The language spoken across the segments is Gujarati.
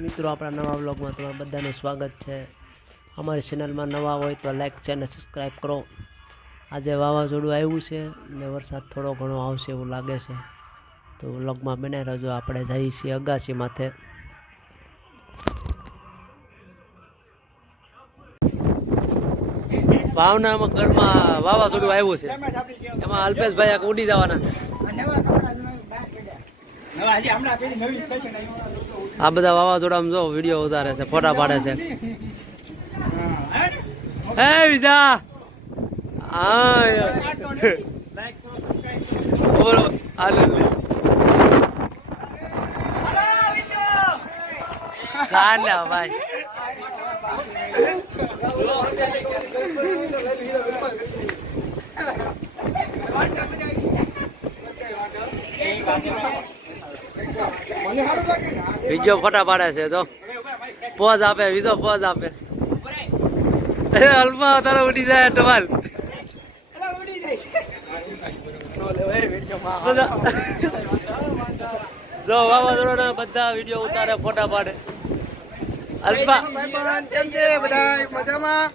મિત્રો આપણા નવા વ્લોગમાં તમારું બધાનું સ્વાગત છે। અમારી ચેનલમાં નવા હોય તો લાઈક છે અને સબસ્ક્રાઈબ કરો। આજે વાવાઝોડું આવ્યું છે ને વરસાદ થોડો ઘણો આવશે એવું લાગે છે, તો વ્લોગમાં બને રહેજો। આપણે જઈએ છીએ અગાસી માથે। ભાવનામાં ઘરમાં વાવાઝોડું આવ્યું છે, એમાં અલ્પેશભાઈ એક ઉડી જવાના છે। આ બધા વાવાઝોડામાં જો વિડીયો ઉતારે છે, ફોટા પાડે છે। હે વિજા હા બોલો આલુ સાના ભાઈ બીજો ફોટા પાડે છે, તો પોઝ આપે, બીજો પોઝ આપે। અલ્પા તારા ઉડી જાય ટમાલ જો વાવાઝોડા બધા વિડીયો ઉતારે, ફોટા પાડે। અલ્પા કેમ છે બધા? મજામાં?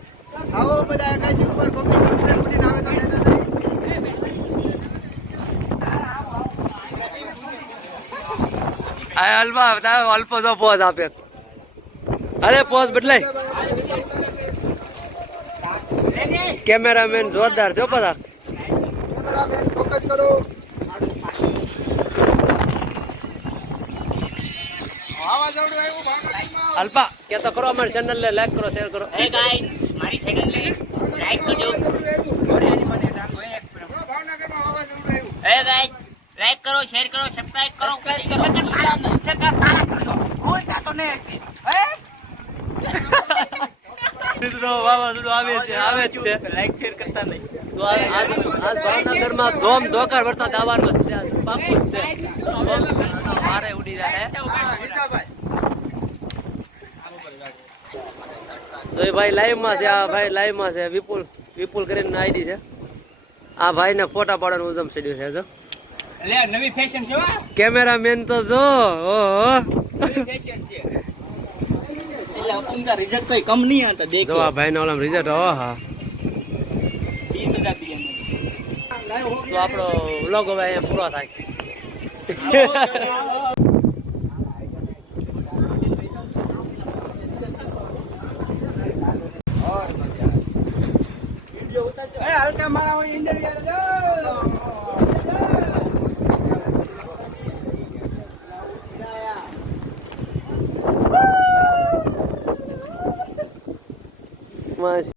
આવો બધા આકાશી ઉપર ટ્રેન ઉડીને આવે તો આ અલ્પા તારો અલ્પો જો પોઝ આપે। અરે પોઝ બદલાય, કેમેરામેન જોરદાર છે પાછા। કેમેરામેન ફોકસ કરો। વાવાઝોડું આવ્યું ભાવનગરમાં। અલ્પા કે તો કરો, અમારી ચેનલ ને લાઈક કરો, શેર કરો। હે ગાઈસ, મારી ચેનલ ને લાઈક કરજો। ભાવનગરમાં વાવાઝોડું આવ્યું। હે ગાઈસ, લાઈક કરો, શેર કરો, સબસ્ક્રાઇબ કરો, કરજો। કોઈ કાતો નહીં હે મિત્રો વાવાઝોડું આવે જ છે, લાઈક શેર કરતા નહીં તો આજ ભાવનગરમાં ધોમ ધોકાર વરસાદ આવવાનો જ છે, આજ પાક્કું જ છે। મારે ઉડી જાય વિજાભાઈ તો એ ભાઈ લાઈવ માં છે, આ ભાઈ લાઈવ માં છે, વિપુલ કરીને આઈડી છે। આ ભાઈ ને ફોટા પાડવાનું ઉજમ શેડ્યું છે, જો લે નવી ફેશન છે વા કેમેરામેન તો જો ઓહો નવી ફેશન છે એટલે અપુંગા રિઝલ્ટ કોઈ કમ નહીં આતા દેખો। જો આ ભાઈ નો ઓલા રિઝલ્ટ ઓહા 20,000 દીએ તો આપણો વ્લોગ હવે અહીંયા પૂરો થાય। હલકા મારા હોય ઇન્દર મસ્ત।